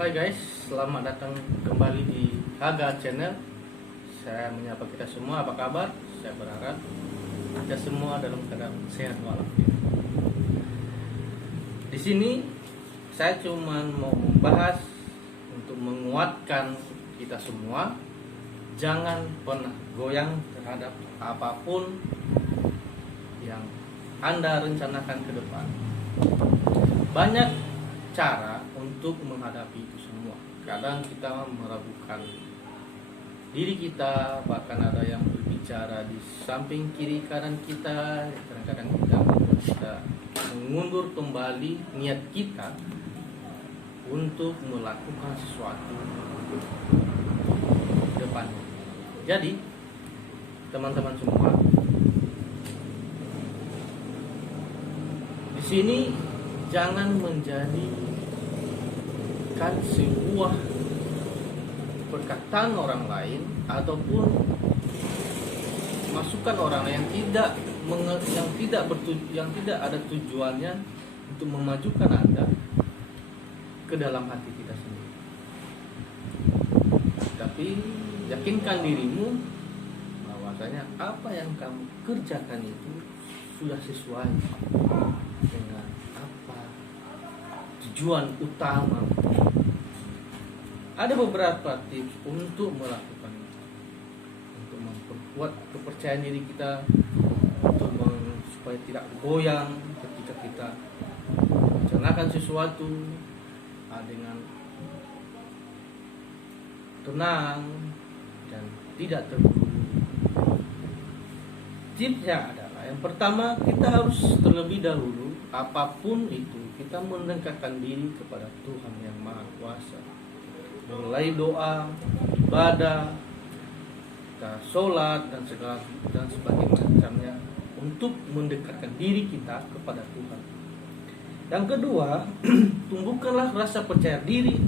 Hai guys, selamat datang kembali di Haga Channel. Saya menyapa kita semua, apa kabar? Saya berharap kita semua dalam keadaan sehat walafiat. Di sini saya cuma mau membahas untuk menguatkan kita semua, jangan pernah goyang terhadap apapun yang Anda rencanakan ke depan. Banyak cara untuk menghadapi itu semua. Kadang kita meragukan diri kita, bahkan ada yang berbicara di samping kiri kanan kita. Kadang-kadang kita mengundur kembali niat kita untuk melakukan sesuatu ke depannya. Jadi teman-teman semua, di sini jangan menjadikan sebuah perkataan orang lain ataupun masukan orang yang tidak ada tujuannya untuk memajukan Anda ke dalam hati kita sendiri. Tapi yakinkan dirimu bahwasanya apa yang kamu kerjakan itu sudah sesuai dengan tujuan utama. Ada beberapa tips untuk melakukan itu, untuk memperkuat kepercayaan diri kita, supaya tidak goyang ketika kita merencanakan sesuatu dengan tenang dan tidak terburu-buru. Tipsnya adalah yang pertama, kita harus terlebih dahulu apapun itu kita mendekatkan diri kepada Tuhan yang Maha Kuasa. Mulai doa, ibadah, kita sholat dan sebagainya untuk mendekatkan diri kita kepada Tuhan. Yang kedua, tumbuhkanlah rasa percaya diri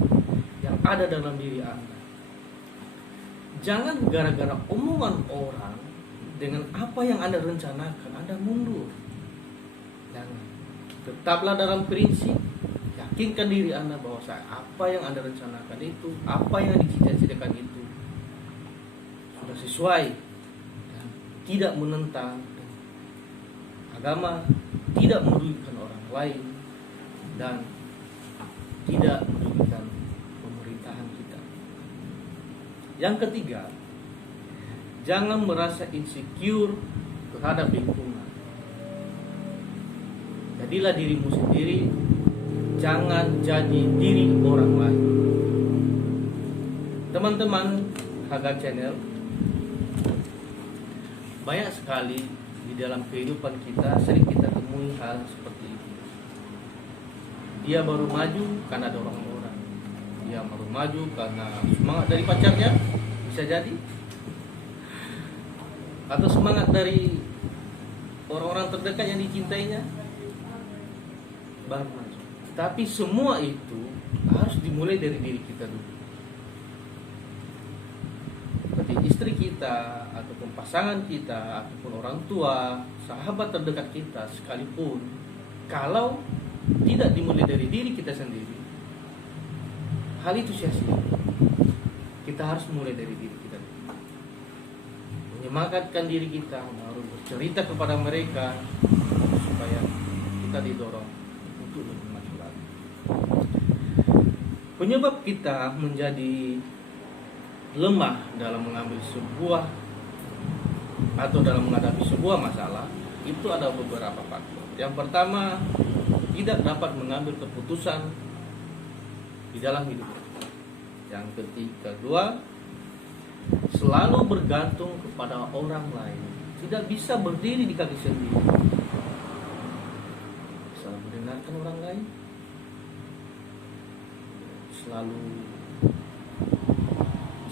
yang ada dalam diri Anda. Jangan gara-gara omongan orang dengan apa yang Anda rencanakan, Anda mundur. Jangan. Tetaplah dalam prinsip, yakinkan diri Anda bahwa apa yang Anda rencanakan itu, apa yang dicita-citakan itu sudah sesuai dan tidak menentang agama, tidak merugikan orang lain, dan tidak merugikan pemerintahan kita. Yang ketiga, jangan merasa insecure terhadap lingkungan. Jadilah dirimu sendiri, jangan jadi diri orang lain. Teman-teman Haga Channel, banyak sekali di dalam kehidupan kita sering kita temui hal seperti itu. Dia baru maju karena dorong orang. Dia baru maju karena semangat dari pacarnya, bisa jadi, atau semangat dari orang-orang terdekat yang dicintainya, baru maju. Tapi semua itu harus dimulai dari diri kita dulu. Seperti istri kita, ataupun pasangan kita, ataupun orang tua, sahabat terdekat kita sekalipun, kalau tidak dimulai dari diri kita sendiri, hal itu sia-sia. Kita harus mulai dari diri kita dulu. Menyemangatkan diri kita, baru bercerita kepada mereka supaya kita didorong untuk lebih maju lagi. Penyebab kita menjadi lemah dalam mengambil sebuah atau dalam menghadapi sebuah masalah itu ada beberapa faktor. Yang pertama, tidak dapat mengambil keputusan di dalam hidup. Yang kedua, selalu bergantung kepada orang lain, tidak bisa berdiri di kaki sendiri, selalu mendengarkan orang lain, selalu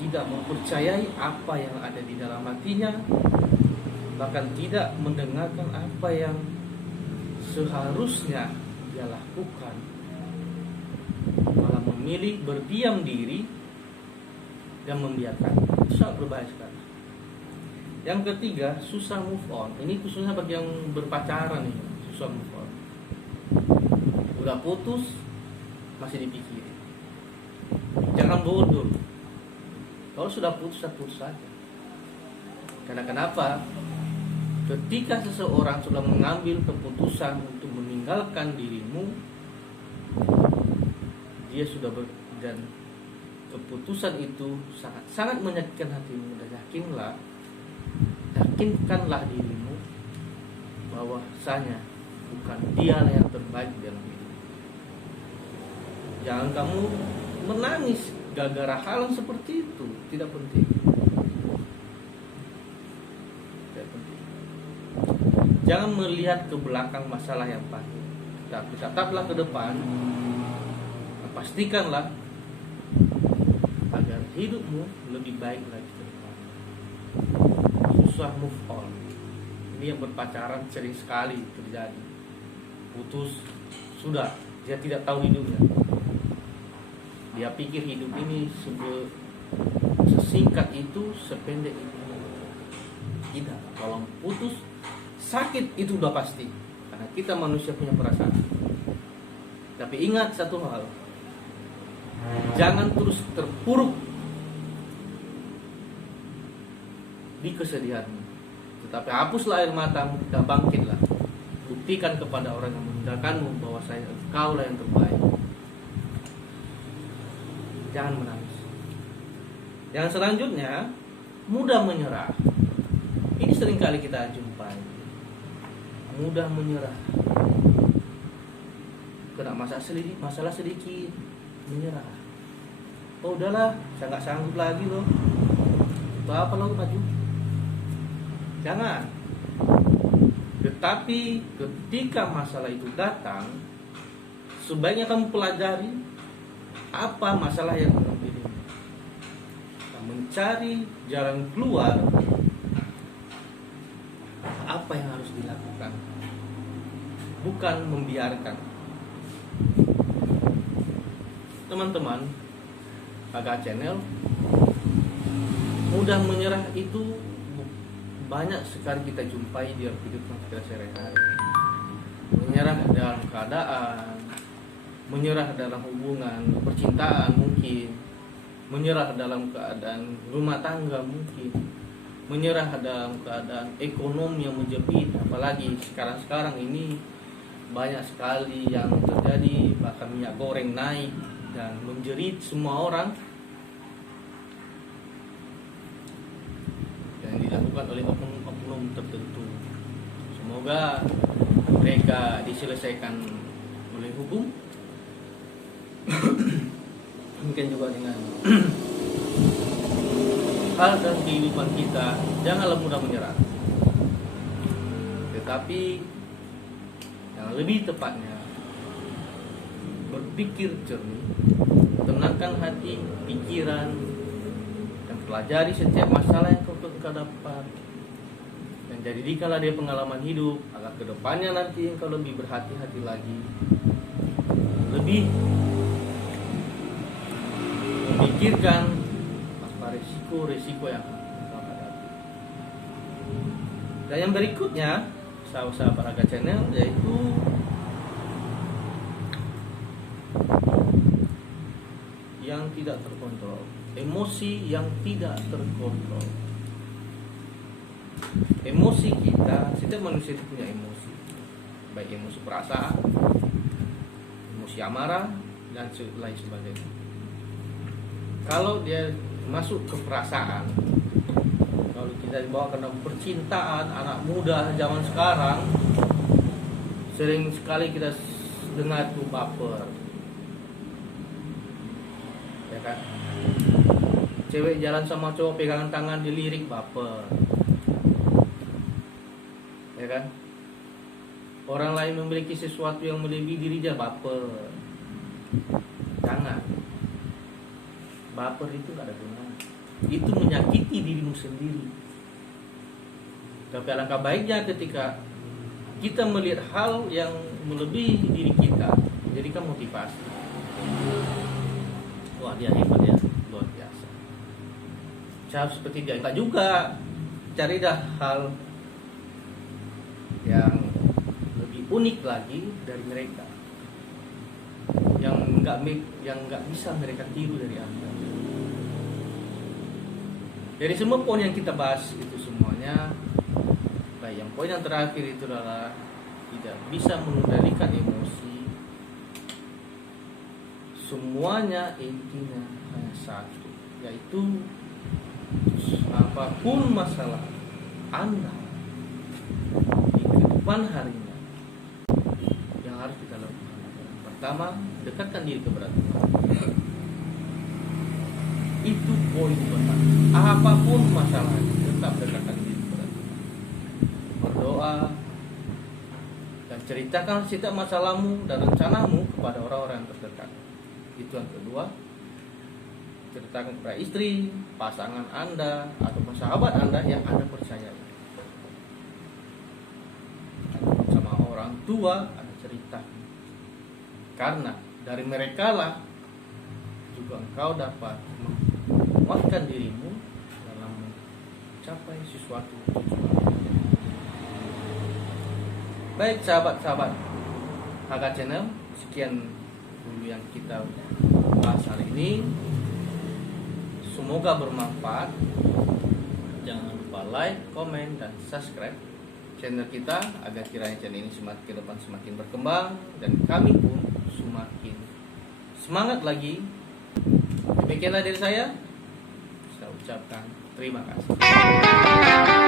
tidak mempercayai apa yang ada di dalam hatinya, bahkan tidak mendengarkan apa yang seharusnya dia lakukan, malah memilih berdiam diri dan membiarkan. Itu sangat berbahaya sekali. Yang ketiga, susah move on. Ini khususnya bagi yang berpacaran nih, susah move on. Udah putus masih dipikirin. Jangan bodoh. Kalau sudah putus saja. Karena kenapa? Ketika seseorang sudah mengambil keputusan untuk meninggalkan dirimu, dia sudah dan keputusan itu sangat menyakitkan hatimu. Dan yakinkanlah dirimu bahwasanya bukan dialah yang terbaik dalam hidup. Jangan kamu menangis gara-gara hal seperti itu. Tidak penting. Jangan melihat ke belakang masalah yang pahit, tapi tataplah ke depan. Pastikanlah agar hidupmu lebih baik lagi ke depan. Susah move on. Ini yang berpacaran sering sekali terjadi. Putus, sudah, dia tidak tahu hidupnya. Dia pikir hidup ini sesingkat itu, sependek itu. Tidak, kalau putus sakit itu udah pasti, karena kita manusia punya perasaan. Tapi ingat satu hal, jangan terus terpuruk di kesedihanmu, tetapi hapuslah air matamu dan bangkitlah. Buktikan kepada orang yang meninggalkanmu bahwa engkau lah yang terbaik. Jangan menangis. Yang selanjutnya, mudah menyerah. Ini seringkali kita jumpai. Mudah menyerah. Kena masalah sedikit menyerah. Oh udahlah, saya nggak sanggup lagi loh. Itu apa lo maju? Jangan. Tetapi ketika masalah itu datang, sebaiknya kamu pelajari apa masalah yang menghadapi. Mencari jalan keluar. Apa yang harus dilakukan, bukan membiarkan. Teman-teman Agak Channel, mudah menyerah itu banyak sekali kita jumpai di kehidupan kita sehari-hari. Menyerah dalam keadaan, menyerah dalam hubungan percintaan mungkin, menyerah dalam keadaan rumah tangga mungkin, menyerah dalam keadaan ekonomi yang menjepit. Apalagi sekarang ini banyak sekali yang terjadi, bahkan minyak goreng naik dan menjerit semua orang, yang dilakukan oleh oknum tertentu. Semoga mereka diselesaikan oleh hukum. Mungkin juga dengan hal dan kehidupan kita, janganlah mudah menyerah. Tetapi yang lebih tepatnya, berpikir jernih, tenangkan hati, pikiran, dan pelajari setiap masalah yang kau dapat. Dan jadikanlah dia pengalaman hidup, agar kedepannya nanti engkau lebih berhati-hati lagi, lebih memikirkan resiko yang engkau hadapi. Dan yang berikutnya, sahabat Agak Channel, yaitu yang tidak terkontrol, emosi yang tidak terkontrol. Emosi kita, setiap manusia itu punya emosi, baik emosi perasaan, emosi amarah, dan lain sebagainya. Kalau dia masuk ke perasaan, kalau kita dibawa ke dalam percintaan, anak muda zaman sekarang sering sekali kita dengar tuh baper, ya kan? Cewek jalan sama cowok pegangan tangan dilirik, baper, ya kan? Orang lain memiliki sesuatu yang melebihi dirinya, baper. Jangan. Baper itu gak ada gunanya. Itu menyakiti dirimu sendiri. Tapi alangkah baiknya ketika kita melihat hal yang melebihi diri kita, jadikan motivasi. Wah, dia hebat ya, luar biasa. Saya harus seperti dia. Enggak juga. Cari dah hal yang lebih unik lagi dari mereka, yang yang nggak bisa mereka tiru dari Anda. Dari semua poin yang kita bahas itu semuanya, baik yang poin yang terakhir itu adalah tidak bisa mengendalikan emosi. Semuanya intinya hanya satu, yaitu apapun masalah Anda di kehidupan harinya yang harus kita lakukan. Pertama, dekatkan diri kepada Tuhan. Itu poin pertama. Apapun masalahnya, tetap dekatkan diri kepada Tuhan. Berdoa dan ceritakan setiap masalahmu dan rencanamu kepada orang-orang yang terdekat. Itu yang kedua. Ceritakan kepada istri, pasangan Anda, atau sahabat Anda yang Anda percayai. Atau sama orang tua, Anda cerita. Karena dari mereka lah juga engkau dapat menguatkan dirimu dalam mencapai sesuatu tujuan. Baik sahabat-sahabat Haga Channel, sekian dulu yang kita bahas hari ini. Semoga bermanfaat. Jangan lupa like, komen, dan subscribe channel kita agar kiranya channel ini semakin ke depan semakin berkembang dan kami pun semakin semangat lagi. Demikianlah dari saya ucapkan terima kasih.